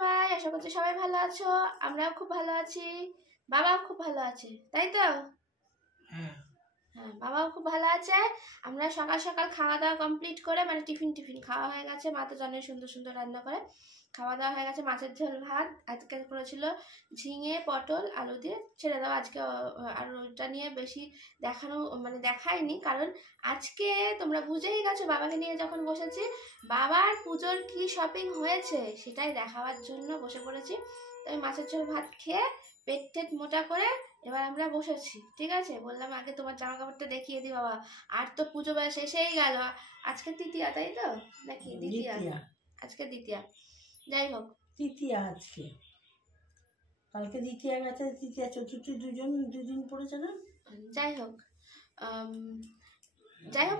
সবাই, আশা করছি সবাই ভালো আছো। আমরাও খুব ভালো আছি, বাবাও খুব ভালো আছে, তাই তো? হ্যাঁ, বাবাও খুব ভালো আছে। আমরা সকাল সকাল খাওয়া দাওয়া কমপ্লিট করে মানে টিফিন খাওয়া হয়ে গেছে। মা তো জানে সুন্দর সুন্দর রান্না করে। খাওয়া দাওয়া হয়ে গেছে। মাছের ঝোল ভাত আজকে করেছিল ঝিঙে পটল আলু দিয়ে। ছেড়ে দাও আজকে, আর ওইটা নিয়ে বেশি দেখানো মানে দেখায়নি, কারণ আজকে তোমরা বুঝেই গেছো বাবাকে নিয়ে যখন বসেছি বাবার পুজোর কি শপিং হয়েছে সেটাই দেখাবার জন্য বসে পড়েছি। তাই মাছের ঝোল ভাত খেয়ে পেট টেট মোটা করে এবার আমরা বসেছি। ঠিক আছে, বললাম আগে তোমার জামা কাপড়টা দেখিয়ে দিই বাবা, আর তো পুজো শেষেই গেল। আজকে তৃতীয়া, তাই তো নাকি দ্বিতীয়া? আজকে দ্বিতীয়া। যাই হোক, তৃতীয়া আজকে, কালকে দ্বিতীয়া গেছে, তৃতীয়া চতুর্থী দুদিন পড়েছে না। যাই হোক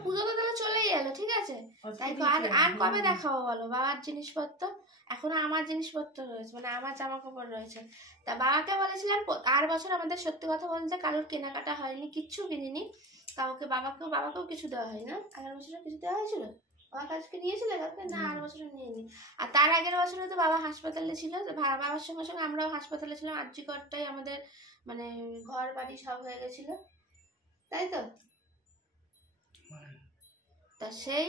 পুজো তো তাহলে চলেই এলো। ঠিক আছে, তাই আর কবে দেখাবো বলো বাবার জিনিসপত্র? এখন আমার জিনিসপত্র রয়েছে, মানে আমার জামা কাপড় রয়েছে। তা বাবাকে বলেছিলাম আর বছর আমাদের সত্যি কথা বলতে কারোর কেনাকাটা হয়নি, কিচ্ছু কিনিনি কাউকে। বাবাকেও কিছু দেওয়া হয় না। আগের বছরে কিছু দেওয়া হয়েছিল? বাবা কাজকে নিয়েছিল কাউকে? না, আর বছরে নিয়েনি। আর তার আগের বছরে তো বাবা হাসপাতালে ছিল, বাবার সঙ্গে সঙ্গে আমরাও হাসপাতালে ছিলাম। আর্যিকরটাই আমাদের মানে ঘর বাড়ি সব হয়ে গেছিল, তাই তো? তা সেই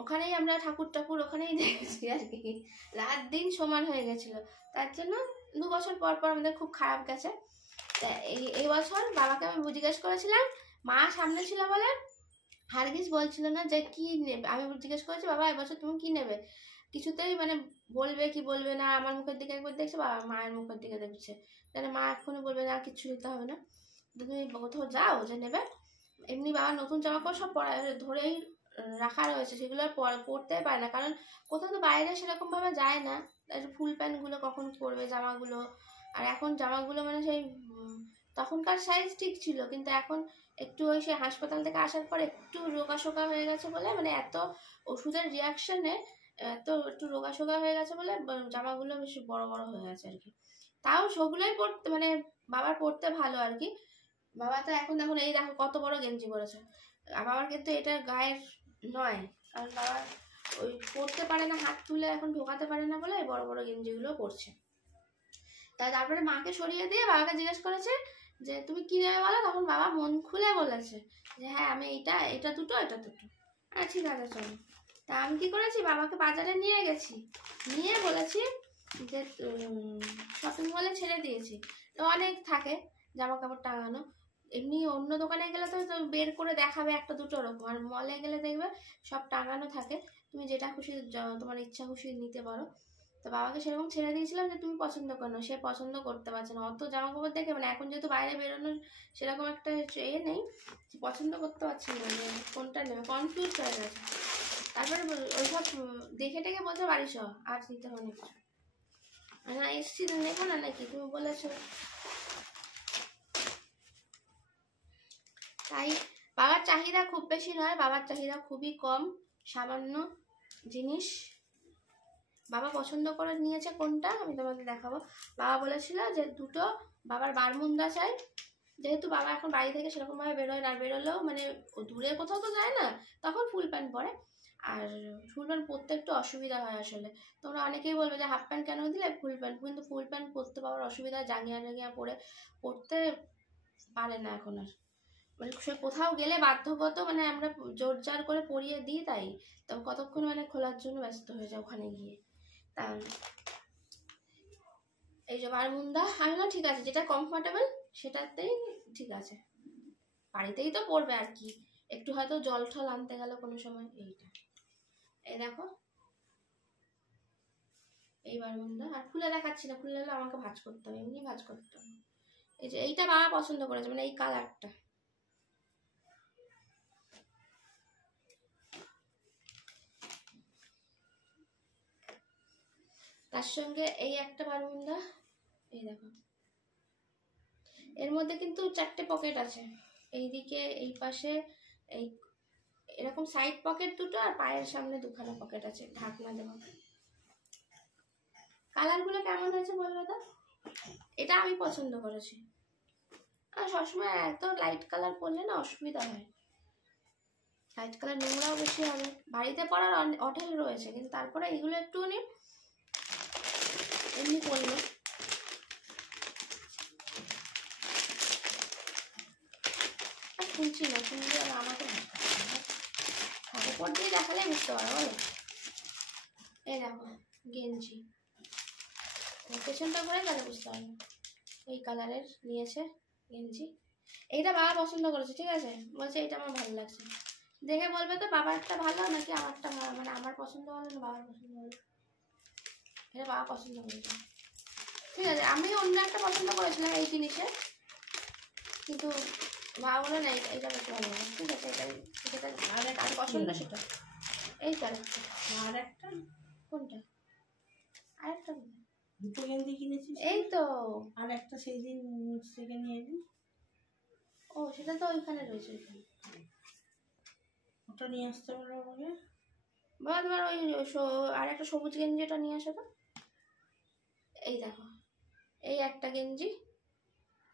ওখানেই আমরা ঠাকুর ওখানেই দেখেছি আর কি, রাত দিন সমান হয়ে গেছিল। তার জন্য 2 বছর পর পর আমাদের খুব খারাপ গেছে। তা এই বছর বাবাকে আমি জিজ্ঞেস করেছিলাম, মা সামনে ছিল বলে হারগিস বলছিল না যে কি নেবে। আমি জিজ্ঞেস করেছি বাবা এবছর তুমি কি নেবে, কিছুতেই মানে বলবে কি বলবে না। আমার মুখের দিকে একবার দেখছে, বাবা মায়ের মুখের দিকে দেখছে, তাহলে মা এক্ষুনি বলবে না কিছু নিতে হবে না, তুমি কোথাও যাও যে নেবে। এমনি বাবা নতুন জামা কাপড় সব ধরেই রাখা রয়েছে, সেগুলো পরতে পারে না, কারণ কোথাও তো বাইরে সেরকম ভাবে যায় না। ফুল প্যান্টগুলো কখন পরবে জামাগুলো। আর এখন জামাগুলো মানে সেই তখনকার সাইজ ঠিক ছিল, কিন্তু এখন একটু ওই সে হাসপাতাল থেকে আসার পর একটু রোগাশোকা হয়ে গেছে বলে, মানে এত ওষুধের রিয়াকশনে একটু রোগাশোকা হয়ে গেছে বলে জামাগুলো বেশি বড় বড় হয়ে গেছে আর কি। তাও সেগুলোই পরতে মানে বাবার পরতে ভালো আর কি। বাবা তো এখন এই দেখো কত বড় গেঞ্জি পরেছে। বাবার কিন্তু এটা গায়ের নয়, কারণ বাবা ওই পরতে পারে না, হাত তুলে এখন ঢোকাতে পারে না বলে বড় বড় গেঞ্জিগুলো পরছে। তারপরে মাকে সরিয়ে দিয়ে বাবাকে জিজ্ঞেস করেছে যে তুমি কি নেবে বলো। তখন বাবা মন খুলে বলেছে যে হ্যাঁ আমি এটা দুটো। ঠিক আছে চলো। তা আমি কি করেছি, বাবাকে বাজারে নিয়ে গেছি, নিয়ে বলেছি যে শপিং মলে ছেড়ে দিয়েছি। তো অনেক থাকে জামা কাপড় টাঙানো, এমনি অন্য দোকানে গেলে তো বের করে দেখাবে একটা দুটো রকম, আর মলে গেলে দেখবে সব টাঙানো থাকে, তুমি যেটা খুশি তোমার ইচ্ছা খুশি নিতে পারো। তো বাবাকে সেরকম ছেড়ে দিয়েছিলাম যে তুমি পছন্দ করো, সে পছন্দ করতে পারছে না অত জামা কাপড় দেখে, মানে এখন যেহেতু বাইরে বেরোনোর সেরকম একটা নেই, পছন্দ করতে পারছি না মানে কোনটা নেবে, কনফিউজ হয়ে গেছে। তারপরে ওইসব দেখে টেকে বলছে বাড়ি সহ আর নিতে হবে না, না এসছি নেবো না নাকি তুমি বলেছো। তাই বাবার চাহিদা খুব বেশি নয়, বাবার চাহিদা খুবই কম, সামান্য জিনিস। বাবা পছন্দ করে নিয়েছে কোনটা আমি তোমাদের দেখাবো। বাবা বলেছিল যে দুটো বাবার বারমুন্ডা চাই, যেহেতু বাবা এখন বাড়ি থেকে সেরকম ভাবে বেরোয় না, বেরোলেও মানে দূরে কোথাও তো যায় না, তখন ফুল প্যান্ট পরে। আর ফুল প্যান্ট পরতে একটু অসুবিধা হয় আসলে। তোমরা অনেকেই বলবে যে হাফ প্যান্ট কেন দিলে, ফুল প্যান্ট, কিন্তু ফুল প্যান্ট পরতে পাওয়ার অসুবিধা, জাঙ্গিয়া পরে পরতে পারে না এখন আর, মানে সে কোথাও গেলে বাধ্যগত মানে আমরা জোর জার করে পরিয়ে দিই, তাই তো কতক্ষণ মানে খোলার জন্য ব্যস্ত হয়ে যায় ওখানে গিয়ে। তা এই যে বারমুন্ডা আমি না, ঠিক আছে যেটা কমফোর্টেবল সেটাতেই ঠিক আছে, বাড়িতেই তো পড়বে আর কি, একটু হয়তো জল ঠল আনতে গেল কোনো সময়। এইটা এই দেখো এই বারমুন্ডা, আর খুলে দেখাচ্ছি না, খুলে হলে আমাকে ভাঁজ করতে হবে, এমনি ভাঁজ করতে হবে। এই যে এইটা বাবা পছন্দ করেছে, মানে এই কালারটা। তার সঙ্গে এই একটা বারমুন্ডা, এই দেখো এর মধ্যে কিন্তু 4টে পকেট আছে, এইদিকে এই পাশে এই এরকম সাইড পকেট দুটো, আর পায়ের সামনে 2খানা পকেট আছে, ঢাকনা দেওয়া। কালারগুলো কেমন হয়েছে বলবে তো? এটা আমি পছন্দ করেছি। আর সবসময় এত লাইট কালার পরলে না অসুবিধা হয়, লাইট কালার নোংরাও বেশি হবে। বাড়িতে পরার অঢেল রয়েছে, কিন্তু তারপরে এইগুলো একটুখানি সুন্দর আর আমাকে কাপড় দিয়ে দেখালে বুঝতে পারো বলো। এই দেখো গেঞ্জি, পেছনটা করে তাহলে বুঝতে পারবে। এই কালারের নিয়েছে গেঞ্জি, এইটা বাবা পছন্দ করেছে, ঠিক আছে, বলছে এটা আমার ভালো লাগছে। দেখে বলবে তো বাবারটা ভালো নাকি আমারটা ভালো, মানে আমার পছন্দ হলো না বাবার পছন্দ হলো। এটা বাবা পছন্দ করেছে, ঠিক আছে। আমি অন্য একটা পছন্দ করেছিলাম এই জিনিসে, কিন্তু বাবা বলে না এইটা বেশি ভালো লাগে, ঠিক আছে। এটা আর একটা পছন্দ সেটা। এই কালারটা আর একটা কোনটা? আরেকটা দুটো গেঞ্জি কিনেছিস? এই তো। আর একটা সেই দিন থেকে নিয়ে এলি। ও সেটা তো ওইখানে রয়েছে, ওইখানে। ওটা নিয়ে আসতে পারো আমাকে। বাবা তোমার ওই আর একটা সবুজ গেঞ্জিটা নিয়ে আসো তো। এই দেখো এই একটা গেঞ্জি,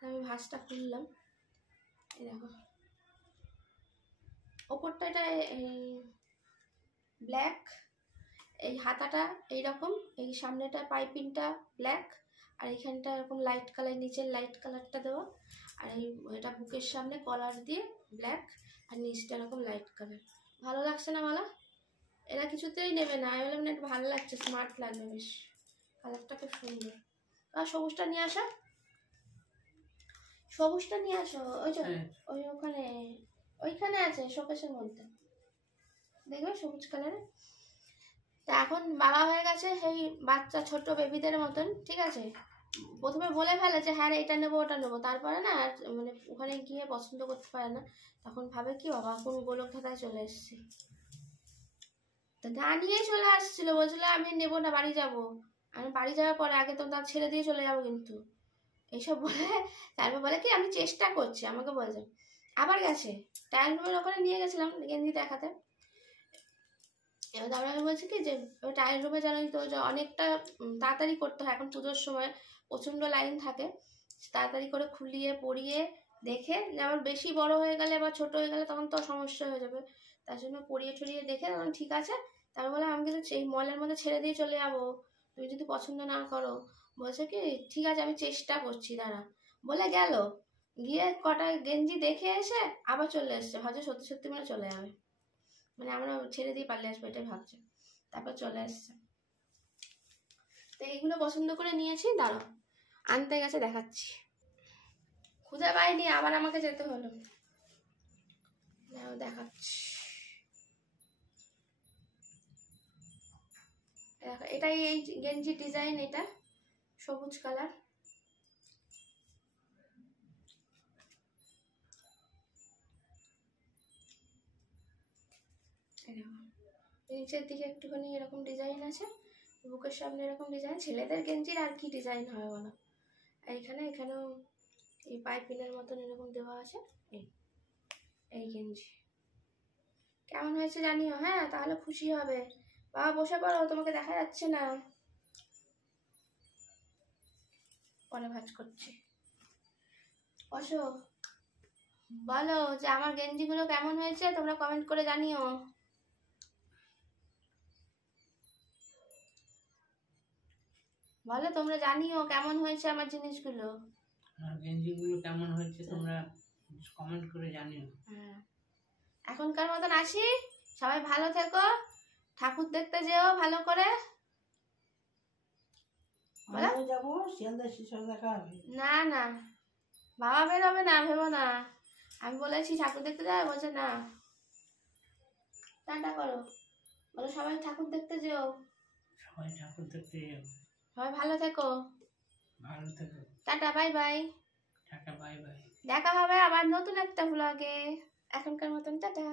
আমি ভাঁজটা খুললাম। এই দেখো ওপরটা এটা ব্ল্যাক, এই হাতাটা এইরকম, এই সামনেটা পাইপিংটা ব্ল্যাক, আর এইখানটা এরকম লাইট কালার, নিচের লাইট কালারটা দেওয়া, আর এই এটা বুকের সামনে কলার দিয়ে ব্ল্যাক, আর নিচটা এরকম লাইট কালার। ভালো লাগছে না বলো? এরা কিছুতেই নেবে না, আমি বললাম না একটু ভালো লাগছে, স্মার্ট লাগবে বেশ, কালারটা খুব সুন্দর। আর সবুজটা নিয়ে আসো, সবুজটা নিয়ে আসো। ওই যে ওই ওখানে ওইখানে আছে শোকেসের মধ্যে, দেখবে সবুজ কালারের। তা এখন বাবা হয়ে গেছে সেই বাচ্চা ছোট বেবিদের মতন, ঠিক আছে। প্রথমে বলে ফেলে যে হ্যাঁ এটা নেবো ওটা নেবো, তারপরে না মানে ওখানে গিয়ে পছন্দ করতে পারে না, তখন ভাবে কি বাবা কোন গোলক ধাঁধায় চলে এসেছি। তা না নিয়েই চলে আসছিল, বলছিল আমি নেবো না, বাড়ি যাবো। আমি বাড়ি যাওয়ার পরে আগে তো তার ছেড়ে দিয়ে চলে যাবো কিন্তু, এইসব বলে। তারপর বলে কি আমি চেষ্টা করছি, আমাকে বলছে। আবার গেছে ট্রায়াল রুমের ওখানে নিয়ে গেছিলাম গেঞ্জি দেখাতে। এবার তারপরে আমি বলছি কি যে ওই ট্রায়াল রুমে জানোই তো যে অনেকটা তাড়াতাড়ি করতে হয়, এখন পুজোর সময় প্রচণ্ড লাইন থাকে, তাড়াতাড়ি করে খুলিয়ে পরিয়ে দেখে, যেমন বেশি বড় হয়ে গেলে বা ছোট হয়ে গেলে তখন তো সমস্যা হয়ে যাবে, তার জন্য পরিয়ে টরিয়ে দেখে তখন ঠিক আছে। তারপর বলে আমি কিন্তু এই মলের মধ্যে ছেড়ে দিয়ে চলে যাবো, তুমি যদি পছন্দ না করো। বলছে কি ঠিক আছে আমি চেষ্টা করছি দাঁড়া, বলে গেল, গিয়ে কটা গেঞ্জি দেখে এসে আবার চলে এসছে, ভাবছে সত্যি সত্যি মানে চলে যাবে, মানে আমরা ছেড়ে দিয়ে পালিয়ে আসবো এটাই ভাবছে, তারপর চলে আসছে। তো এইগুলো পছন্দ করে নিয়েছি, দাঁড়াও আনতে গেছে দেখাচ্ছি। খুঁজে পাইনি, আবার আমাকে যেতে হলো, দেখাচ্ছি। এটাই এই গেঞ্জি ডিজাইন, এটা সবুজ কালার। নিচের দিকে একটুখানি এরকম ডিজাইন আছে, বুকের সামনে এরকম ডিজাইন। ছেলেদের গেঞ্জির আর কি ডিজাইন হয় বলো। এইখানে এখানেও এই পাইপিনের মতন এরকম দেওয়া আছে। এই গেঞ্জি কেমন হয়েছে জানিও, হ্যাঁ তাহলে খুশি হবে। বাবা বসে পড়ো, তোমাকে দেখা যাচ্ছে না, পরে ভাঁজ করছি। বসো, বলো যে আমার গেঞ্জিগুলো কেমন হয়েছে, তোমরা কমেন্ট করে জানিও। বলো তোমরা জানিও কেমন হয়েছে আমার জিনিসগুলো, আর গেঞ্জিগুলো কেমন হয়েছে তোমরা কমেন্ট করে জানিও। হ্যাঁ এখনকার মতন আসি, সবাই ভালো থেকো, ঠাকুর দেখতে যেও ভালো করে। আমরাও যাবো, শিয়ালদা শিশু দেখা হবে। না না বাবা বেরোবে না, ভেবো না, আমি বলেছি ঠাকুর দেখতে যাবে, বলছে না। টাটা করো, বলো সবাই ঠাকুর দেখতে যেও। সবাই ঠাকুর দেখতে যাও, সবাই ভালো থেকো, ভালো থেকো, tata bye bye, tata bye bye. দেখা হবে আবার নতুন একটা ব্লগে, এখনকার মতন টাটা।